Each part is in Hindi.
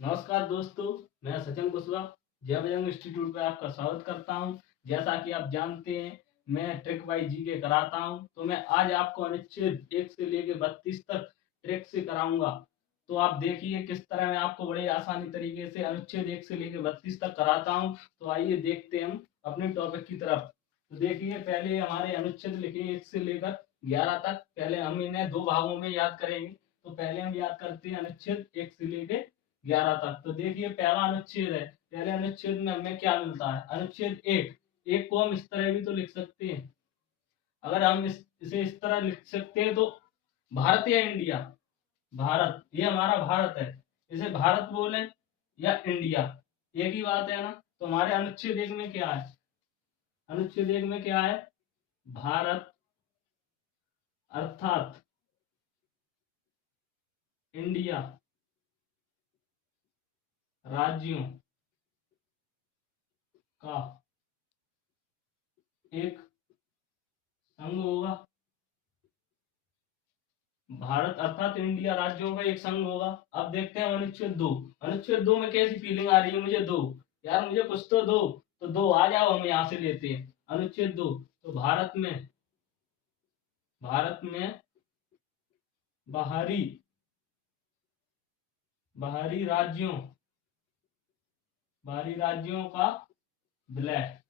नमस्कार दोस्तों, मैं सचिन कुशवाहा जय बजरंग इंस्टीट्यूट में आपका स्वागत करता हूं। जैसा कि आप जानते हैं, मैं ट्रिक वाइज जीके कराता हूं। तो मैं आज आपको अनुच्छेद 1 से लेकर 32 तक ट्रिक से कराऊंगा। तो आप देखिए किस तरह मैं आपको बड़े आसानी तरीके से अनुच्छेद 1 से लेकर 32 तक कराता हूं। तो आइए देखते हैं हम अपने टॉपिक की तरफ। तो देखिए, पहले हमारे अनुच्छेद लिखे 1 से लेकर 11 तक। पहले हम इन्हें दो भागों में याद करेंगे। तो पहले हम याद करते हैं अनुच्छेद 1 से लेकर 11 तक। तो देखिए, पहला अनुच्छेद है। पहले अनुच्छेद में हमें क्या मिलता है? अनुच्छेद एक। एक को हम इस तरह भी तो लिख सकते हैं। अगर हम इसे इस तरह लिख सकते हैं तो भारत या इंडिया। भारत, ये हमारा भारत है। इसे भारत बोले या इंडिया, एक ही बात है ना। तो हमारे अनुच्छेद एक में क्या है? अनुच्छेद एक में क्या है? भारत अर्थात इंडिया राज्यों का एक संघ होगा। भारत अर्थात इंडिया राज्यों का एक संघ होगा। अब देखते हैं अनुच्छेद दो। अनुच्छेद दो में कैसी फीलिंग आ रही है? मुझे दो, यार मुझे कुछ तो दो। तो दो आ जाओ, हम यहां से लेते हैं अनुच्छेद दो। तो भारत में बाहरी बाहरी राज्यों बाहरी राज्यों का विलय।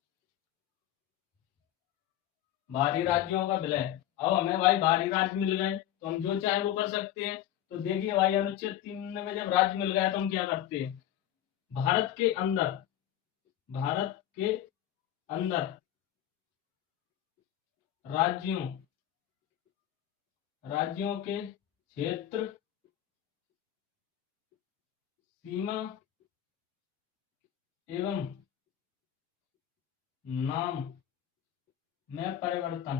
बाहरी राज्यों का विलय। अब हमें भाई बाहरी राज्य मिल गए तो हम जो चाहे वो कर सकते हैं। तो देखिए भाई, अनुच्छेद 3 में जब राज्य मिल गया तो हम क्या करते हैं? भारत के अंदर भारत के अंदर राज्यों राज्यों के क्षेत्र, सीमा एवं नाम में परिवर्तन।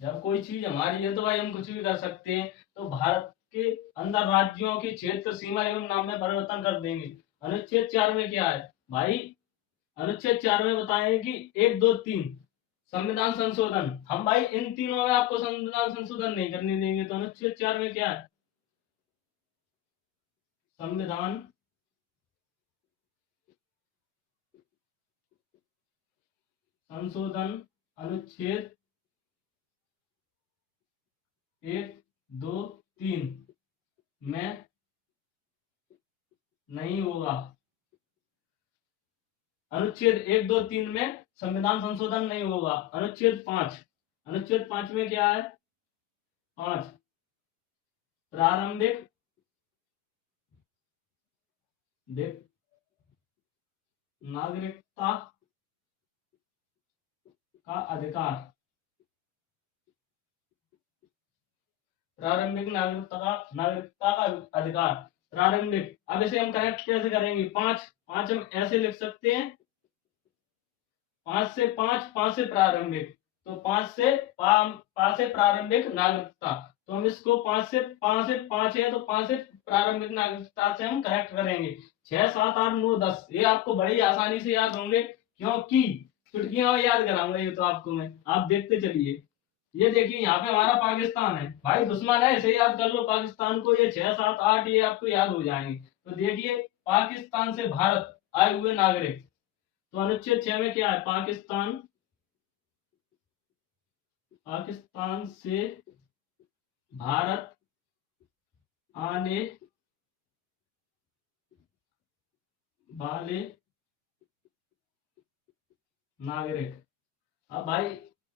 जब कोई चीज हमारी है तो भाई हम कुछ भी कर सकते हैं। तो भारत के अंदर राज्यों के क्षेत्र, सीमा एवं नाम में परिवर्तन कर देंगे। अनुच्छेद 4 में क्या है भाई? अनुच्छेद 4 में बताएं कि 1, 2, 3 संविधान संशोधन। हम भाई इन तीनों में आपको संविधान संशोधन नहीं करने देंगे। तो अनुच्छेद 4 में क्या है? संविधान संशोधन अनुच्छेद 1, 2, 3 में नहीं होगा। अनुच्छेद 1, 2, 3 में संविधान संशोधन नहीं होगा। अनुच्छेद 5 में क्या है? 5 प्रारंभिक नागरिकता का अधिकार। प्रारंभिक नागरिकता का अधिकार। प्रारंभिक, अब इसे हम कनेक्ट कैसे करेंगे? पांच पांच हम ऐसे लिख सकते हैं। 5 से 5, 5 से प्रारंभिक। तो 5 से प्रारंभिक नागरिकता। तो हम इसको 5 है तो 5 से प्रारंभिक नागरिकता से हम कनेक्ट करेंगे। 6, 7, 8, 9, 10 ये आपको बड़ी आसानी से याद होंगे, क्योंकि चुटकियां याद कराऊंगा ये तो आपको मैं। आप देखते चलिए। ये देखिए, यहाँ पे हमारा पाकिस्तान है भाई, दुश्मन है, इसे याद कर लो पाकिस्तान को। ये 6, 7, 8 ये आपको याद हो जाएंगे। तो देखिए, पाकिस्तान से भारत आए हुए नागरिक। तो अनुच्छेद 6 में क्या है? पाकिस्तान से भारत आने वाले नागरिक। अब भाई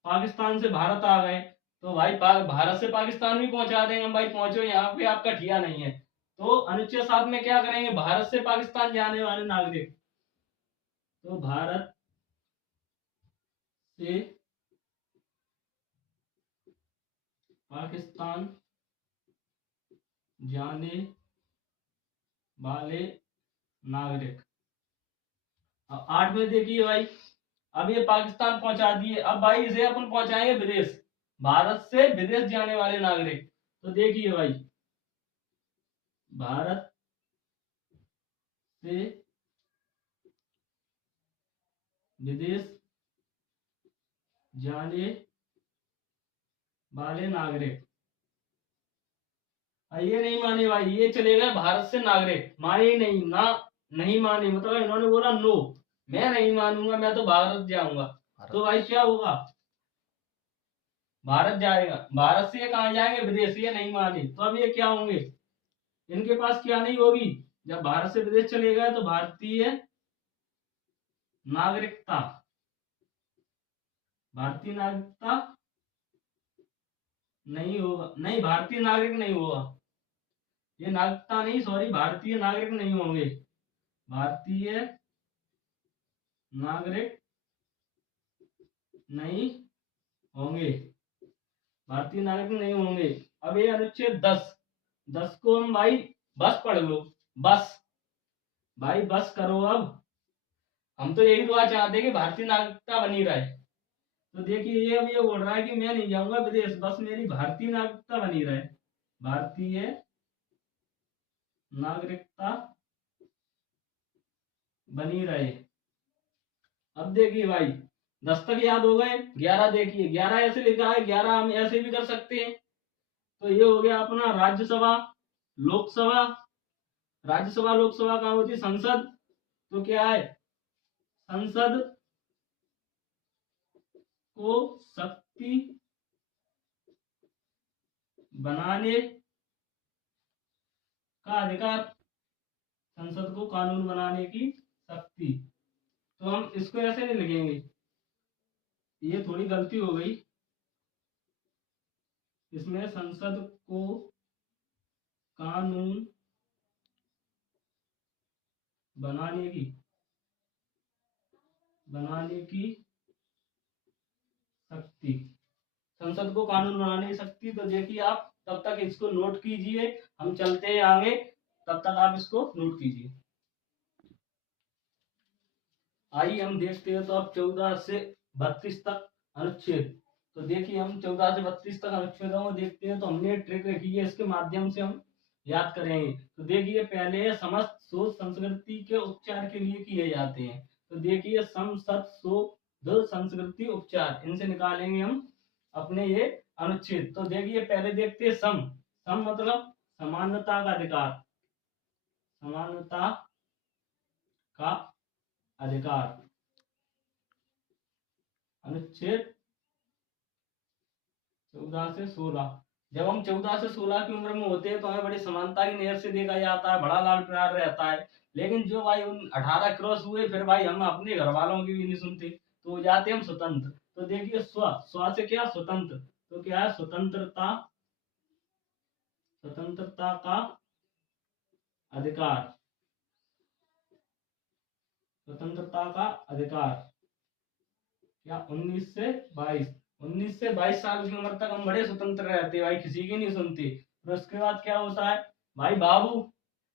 पाकिस्तान से भारत आ गए तो भाई भारत से पाकिस्तान भी पहुंचा देंगे हम। भाई पहुंचो, यहाँ पे आपका ठिया नहीं है। तो अनुच्छेद 7 में क्या करेंगे? भारत से पाकिस्तान जाने वाले नागरिक। तो भारत से पाकिस्तान जाने वाले नागरिक। अब 8 में देखिए भाई, अब ये पाकिस्तान पहुंचा दिए। अब भाई इसे अपन पहुंचाएंगे विदेश। भारत से विदेश जाने वाले नागरिक। तो देखिए भाई, भारत से विदेश जाने वाले नागरिक। ये नहीं माने भाई, ये चले गए भारत से नागरिक, माने ही नहीं ना, नहीं माने मतलब इन्होंने बोला नो, मैं नहीं मानूंगा, मैं तो भारत जाऊंगा। तो भाई क्या होगा, भारत जाएगा, भारत से ये कहाँ जाएंगे, विदेश, ये नहीं माने तो अब ये क्या होंगे, इनके पास क्या नहीं होगी, जब भारत से विदेश चले गए तो भारतीय नागरिकता, भारतीय नागरिकता नहीं होगा, नहीं भारतीय नागरिक नहीं होगा, ये नागरिकता नहीं, सॉरी, भारतीय नागरिक नहीं होंगे, भारतीय नागरिक नहीं होंगे, भारतीय नागरिक नहीं होंगे। अब ये अनुच्छेद 10, 10 को हम भाई बस पढ़ लो, बस भाई बस करो अब, हम तो यही दुआ चाहते हैं कि भारतीय नागरिकता बनी रहे। तो देखिए ये अब ये बोल रहा है कि मैं नहीं जाऊंगा विदेश, बस मेरी भारतीय नागरिकता बनी रहे, भारतीय नागरिकता बनी रहे। अब देखिए भाई 10 तक याद हो गए, 11 देखिए, 11 ऐसे लिखा है, 11 हम ऐसे भी कर सकते हैं। तो ये हो गया अपना राज्यसभा, लोकसभा, राज्यसभा लोकसभा कहाँ होती है, संसद, तो क्या है, संसद को शक्ति बनाने का अधिकार, संसद को कानून बनाने की शक्ति। तो हम इसको ऐसे नहीं लिखेंगे, ये थोड़ी गलती हो गई, इसमें संसद को कानून बनाने की, बनाने की शक्ति, संसद को कानून बनाने की शक्ति। तो देखिए आप तब तक इसको नोट कीजिए, हम चलते हैं आगे, तब तक आप इसको नोट कीजिए। आइए हम देखते हैं, तो अब 14 से 32 तक अनुच्छेद। तो देखिए हम 14 से 32 तक अनुच्छेदों को देखते हैं, तो हमने ट्रिक रखी है, इसके माध्यम से हम याद करेंगे। तो देखिए पहले समस्त शोध संस्कृति के उपचार के लिए किए जाते हैं। तो देखिए सम सत शोध संस्कृति उपचार, इनसे निकालेंगे हम अपने ये अनुच्छेद। तो देखिए पहले देखते हैं सम, सम मतलब समानता का अधिकार, समानता का अधिकार, अनुच्छेद 14 से 16। जब हम 14 से 16 की उम्र में होते हैं तो हमें बड़ी समानता की नजर से देखा जाता है, बड़ा लाड प्यार रहता है। लेकिन जो भाई उन 18 क्रॉस हुए, फिर भाई हम अपने घर वालों की भी नहीं सुनते, तो हो जाते हम स्वतंत्र। तो देखिए स्व, स्व से क्या, स्वतंत्र, तो क्या है, स्वतंत्रता, स्वतंत्रता का अधिकार, स्वतंत्रता का अधिकार, क्या 19 से 22, 19 से 22 साल की उम्र तक हम बड़े स्वतंत्र रहते हैं भाई, किसी की नहीं सुनते। फिर उसके बाद क्या होता है भाई, बाबू,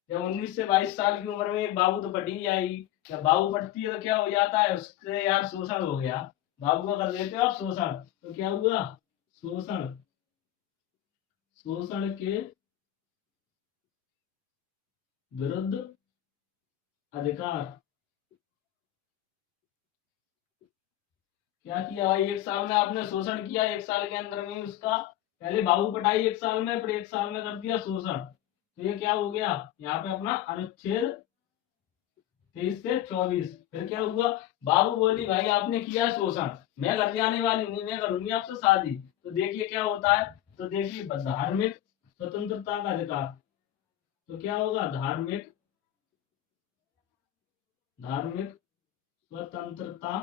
जब 19 से 22 साल की उम्र में एक बाबू तो पट ही जाएगी, जब बाबू पटती है तो क्या हो जाता है, उससे यार शोषण हो गया, बाबू का कर देते हो आप शोषण, तो क्या हुआ, शोषण, शोषण के विरुद्ध अधिकार, क्या किया भाई, एक साल में आपने शोषण किया, एक साल के अंदर में उसका पहले बाबू पटाई एक साल में, फिर एक साल में कर दिया शोषण, तो ये क्या हो गया, यहाँ पे अपना अनुच्छेद 23 से 24। फिर क्या हुआ, बाबू बोली भाई आपने किया शोषण, मैं घर जाने वाली नहीं, मैं करूंगी आपसे शादी। तो देखिए क्या होता है, तो देखिए धार्मिक स्वतंत्रता का अधिकार, तो क्या होगा, धार्मिक, धार्मिक स्वतंत्रता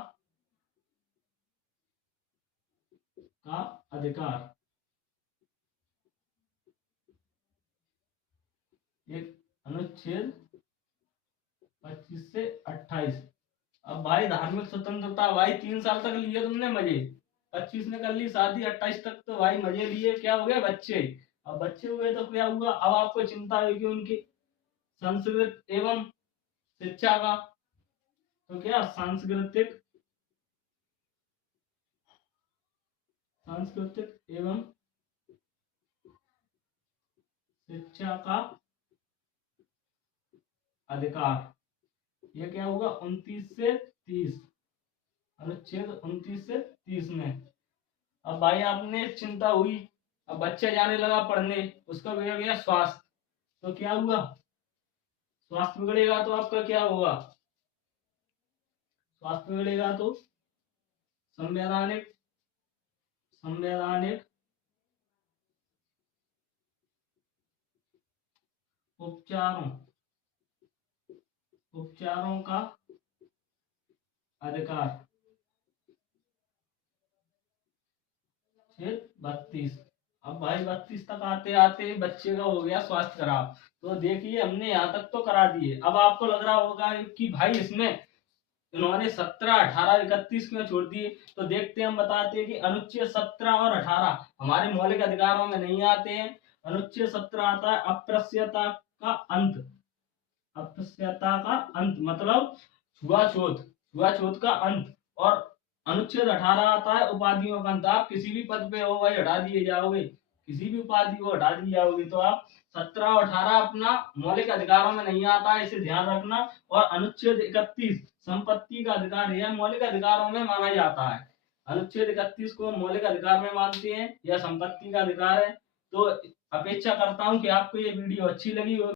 का अधिकार, एक अनुच्छेद 25 से 28। अब भाई धार्मिक स्वतंत्रता भाई 3 साल तक लिए तुमने मजे, 25 में कर ली शादी, 28 तक तो भाई मजे लिए, क्या हो गए बच्चे। अब बच्चे हुए तो क्या हुआ, अब आपको चिंता होगी उनकी संस्कृत एवं शिक्षा का, तो क्या सांस्कृतिक, सांस्कृतिक एवं शिक्षा का अधिकार, ये क्या होगा 29 से 30, अनुच्छेद 29 से 30 में। अब भाई आपने चिंता हुई अब बच्चा जाने लगा पढ़ने, उसका बिगड़ गया स्वास्थ्य, तो क्या हुआ? स्वास्थ्य बिगड़ेगा तो आपका क्या होगा? स्वास्थ्य बिगड़ेगा तो संवैधानिक संवैधानिक उपचारों उपचारों का अधिकार। फिर 32। अब भाई 32 तक आते आते बच्चे का हो गया स्वास्थ्य खराब। तो देखिए हमने यहाँ तक तो करा दिए। अब आपको लग रहा होगा कि भाई इसमें इन्होंने 17, 18, 31 क्यों छोड़ दिए? तो देखते हम बताते हैं कि अनुच्छेद 17 और 18 हमारे मौलिक अधिकारों में नहीं आते हैं। अनुच्छेद 17 आता है अस्पृश्यता का अंत। अस्पृश्यता का अंत मतलब छुआछूत, छुआछूत का अंत। और अनुच्छेद 18 आता है उपाधियों का अंत। आप किसी भी पद पे हो भाई हटा दिए जाओगे, किसी भी उपाधि को हटा दी जाओगे तो आप 17 और 18 अपना मौलिक अधिकारों में नहीं आता है, इसे ध्यान रखना। और अनुच्छेद 31 संपत्ति का अधिकार यह मौलिक अधिकारों में माना जाता है। अनुच्छेद 31 को मौलिक अधिकार में मानते हैं, यह संपत्ति का अधिकार है। तो अपेक्षा करता हूँ कि आपको ये वीडियो अच्छी लगी हो।